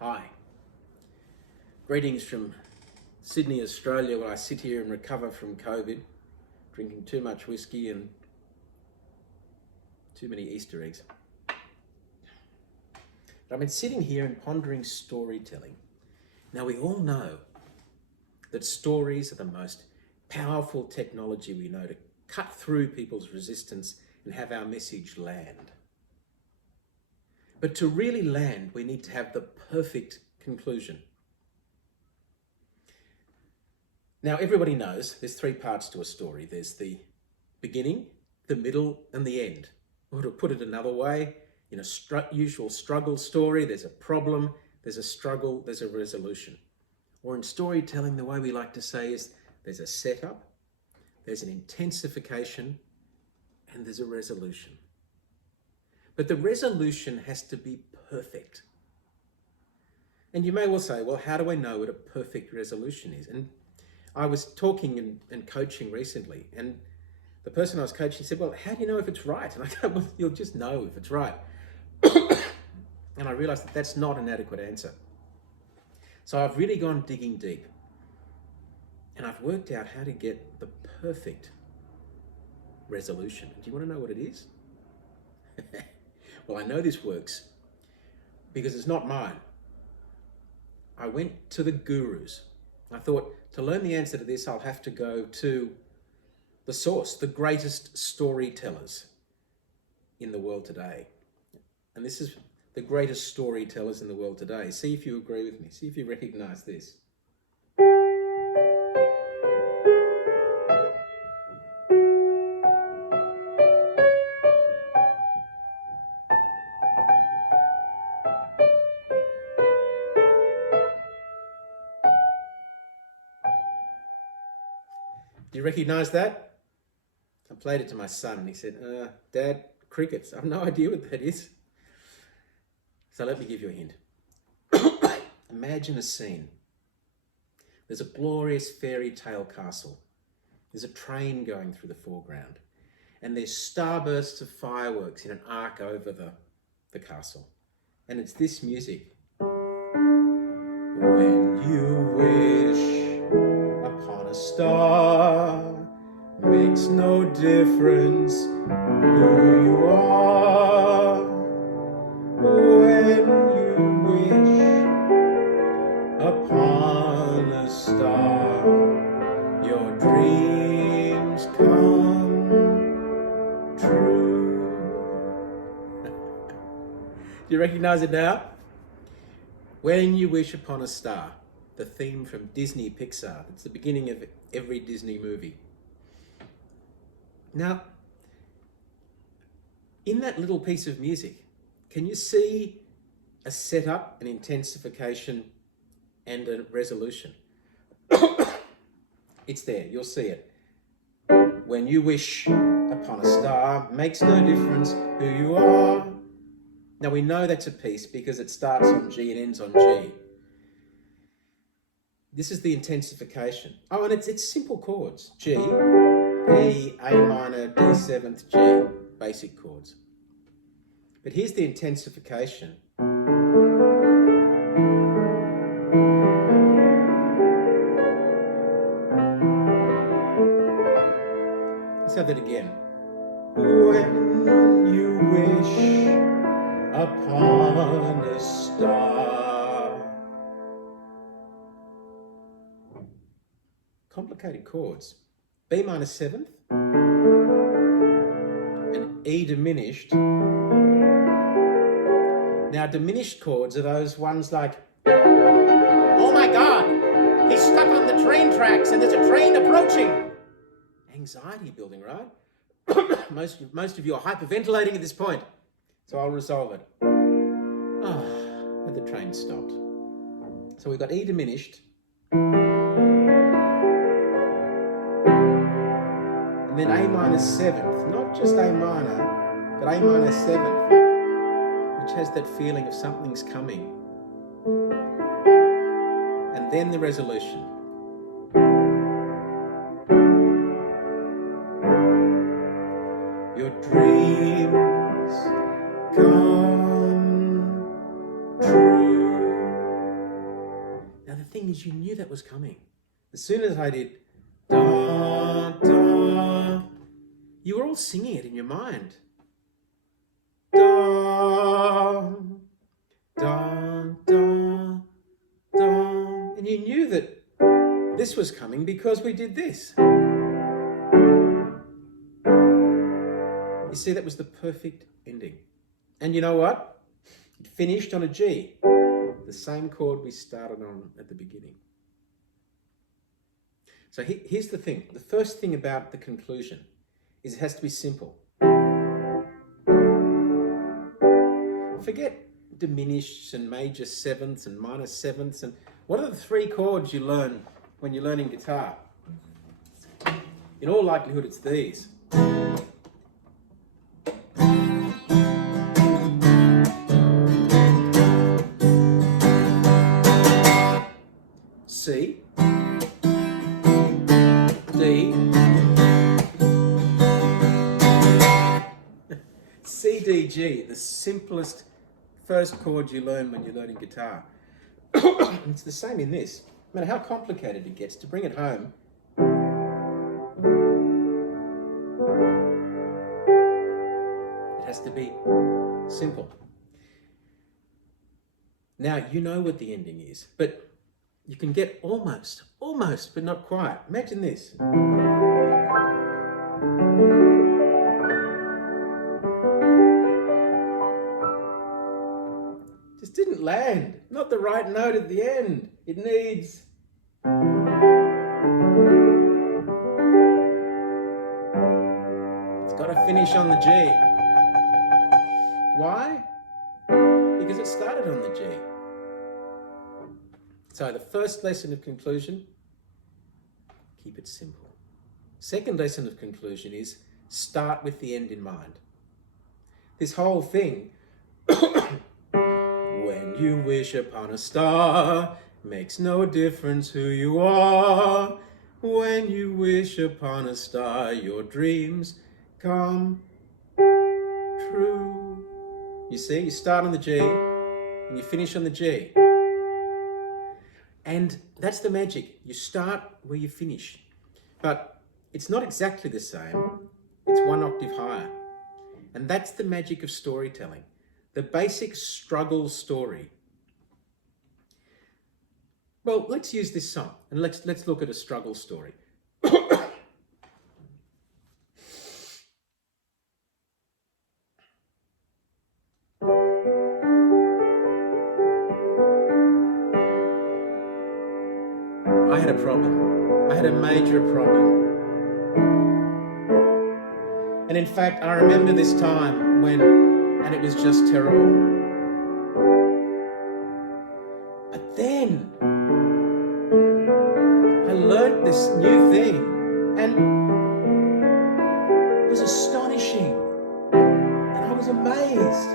Hi. Greetings from Sydney, Australia, where I sit here and recover from COVID, drinking too much whiskey and too many Easter eggs. But I've been sitting here and pondering storytelling. Now, we all know that stories are the most powerful technology we know to cut through people's resistance and have our message land. But to really land, we need to have the perfect conclusion. Now, everybody knows there's three parts to a story. There's the beginning, the middle, and the end. Or to put it another way, in a usual struggle story, there's a problem, there's a struggle, there's a resolution. Or in storytelling, the way we like to say is there's a setup, there's an intensification, and there's a resolution. But the resolution has to be perfect. And you may well say, well, how do I know what a perfect resolution is? And I was talking and coaching recently, and the person I was coaching said, well, how do you know if it's right? And I go, well, you'll just know if it's right. And I realized that that's not an adequate answer. So I've really gone digging deep, and I've worked out how to get the perfect resolution. Do you want to know what it is? Well, I know this works because it's not mine. I went to the gurus. I thought, to learn the answer to this, I'll have to go to the source, the greatest storytellers in the world today. And this is the greatest storytellers in the world today. See if you agree with me. See if you recognize this. Do you recognize that? I played it to my son and he said, Dad, crickets. I have no idea what that is. So let me give you a hint. Imagine a scene. There's a glorious fairy tale castle. There's a train going through the foreground. And there's starbursts of fireworks in an arc over the castle. And it's this music. When you wish upon a star, makes no difference who you are. When you wish upon a star, your dreams come true. Do you recognize it now? When you wish upon a star, the theme from Disney Pixar. It's the beginning of every Disney movie. Now, in that little piece of music, can you see a setup, an intensification, and a resolution? It's there, you'll see it. When you wish upon a star, makes no difference who you are. Now we know that's a piece because it starts on G and ends on G. This is the intensification. Oh, and it's simple chords. G, E, A minor, D seventh, G, basic chords. But here's the intensification. Let's have that again. When you wish upon a star. Complicated chords. B minor seventh and E diminished. Now diminished chords are those ones like, oh my God, he's stuck on the train tracks and there's a train approaching. Anxiety building, right? Most of you are hyperventilating at this point, so I'll resolve it. But the train stopped. So we've got E diminished. And then A minor seventh, not just A minor, but A minor seventh, which has that feeling of something's coming. And then the resolution. Your dreams come true. thing is you knew that was coming. As soon as I did, da, da, you were all singing it in your mind. Da, da, da, da. And you knew that this was coming because we did this. You see, that was the perfect ending. And you know what? It finished on a G, the same chord we started on at the beginning. So here's the thing. The first thing about the conclusion is it has to be simple. Forget diminished and major sevenths and minor sevenths. And what are the 3 chords you learn when you're learning guitar? In all likelihood, it's these. C, D, C, D, G, the simplest first chord you learn when you're learning guitar. It's the same in this. No matter how complicated it gets, to bring it home, it has to be simple. Now, you know what the ending is, but you can get almost, but not quite. Imagine this. Just didn't land. Not the right note at the end. It needs... It's got to finish on the G. Why? Because it started on the G. So the first lesson of conclusion, keep it simple. Second lesson of conclusion is start with the end in mind. This whole thing, when you wish upon a star, makes no difference who you are. When you wish upon a star, your dreams come true. You see, you start on the G and you finish on the G. And that's the magic. You start where you finish. But it's not exactly the same. It's 1 octave higher. And that's the magic of storytelling. The basic struggle story. Well, let's use this song and let's look at a struggle story. I had a problem. I had a major problem. And in fact, I remember this time and it was just terrible. But then I learned this new thing and it was astonishing. And I was amazed.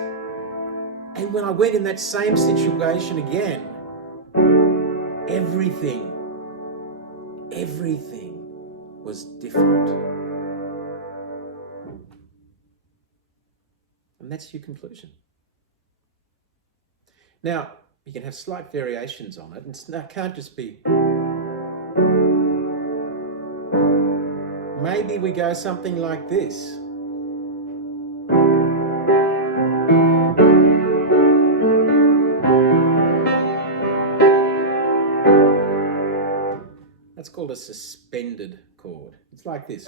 And when I went in that same situation again, everything was different. And that's your conclusion. Now, you can have slight variations on it, and it can't just be... Maybe we go something like this. That's called a suspended chord. It's like this.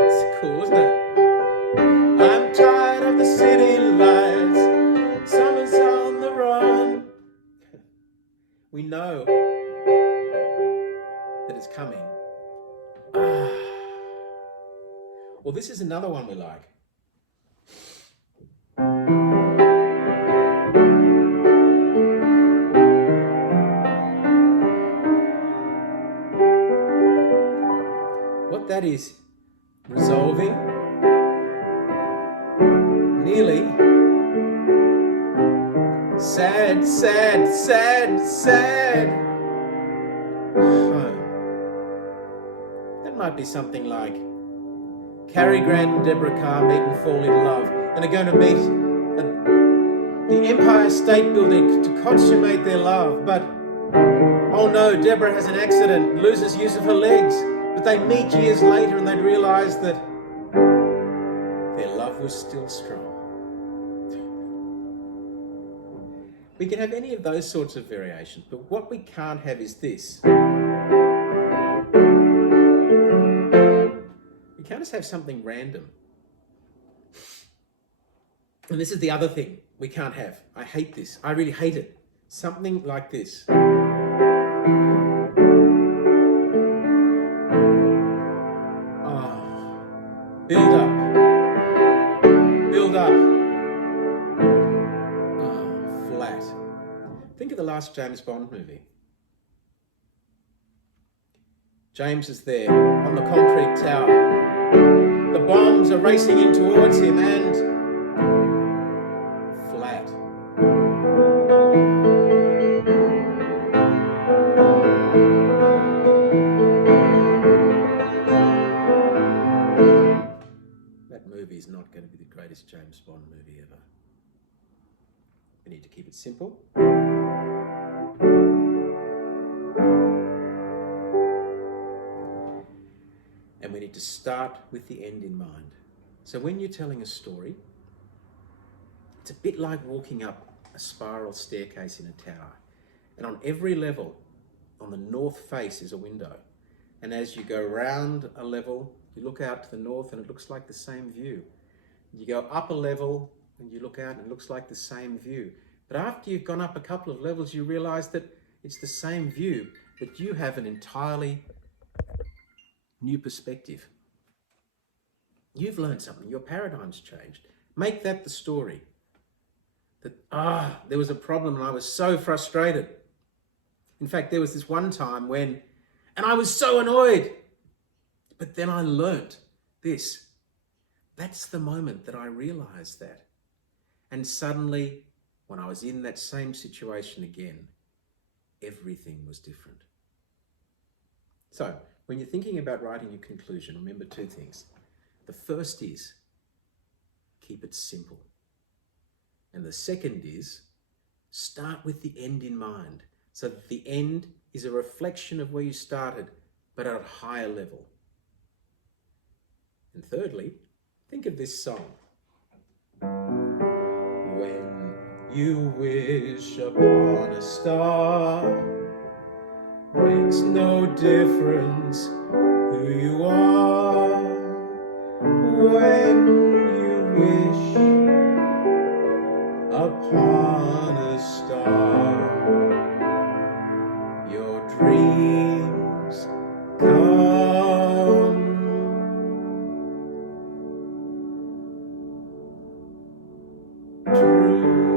It's cool, isn't it? I'm tired of the city lights. Summer's on the run. We know that it's coming. Well, this is another one we like. What that is resolving, nearly, sad, sad, sad, sad, home. That might be something like Cary Grant and Deborah Carr meet and fall in love and are going to meet the Empire State Building to consummate their love. But, oh no, Deborah has an accident, loses use of her legs. But they meet years later and they realise that their love was still strong. We can have any of those sorts of variations, but what we can't have is this. We can't just have something random. And this is the other thing we can't have. I hate this. I really hate it. Something like this. Build up. Build up. Flat. Think of the last James Bond movie. James is there on the concrete tower. The bombs are racing in towards him and flat. That movie is not going to be the greatest James Bond movie ever. We need to keep it simple. And we need to start with the end in mind. So when you're telling a story, it's a bit like walking up a spiral staircase in a tower. And on every level, on the north face is a window. And as you go round a level, you look out to the north and it looks like the same view. You go up a level and you look out and it looks like the same view. But after you've gone up a couple of levels, you realise that it's the same view, but you have an entirely new perspective. You've learned something. Your paradigm's changed. Make that the story. That, there was a problem and I was so frustrated. In fact, there was this one time and I was so annoyed. But then I learnt this. That's the moment that I realised that. And suddenly, when I was in that same situation again, everything was different. So, when you're thinking about writing your conclusion, remember two things. The first is, keep it simple. And the second is, start with the end in mind, so that the end is a reflection of where you started, but at a higher level. And thirdly, think of this song. When you wish upon a star, makes no difference who you are. When you wish upon a star, your dreams come true.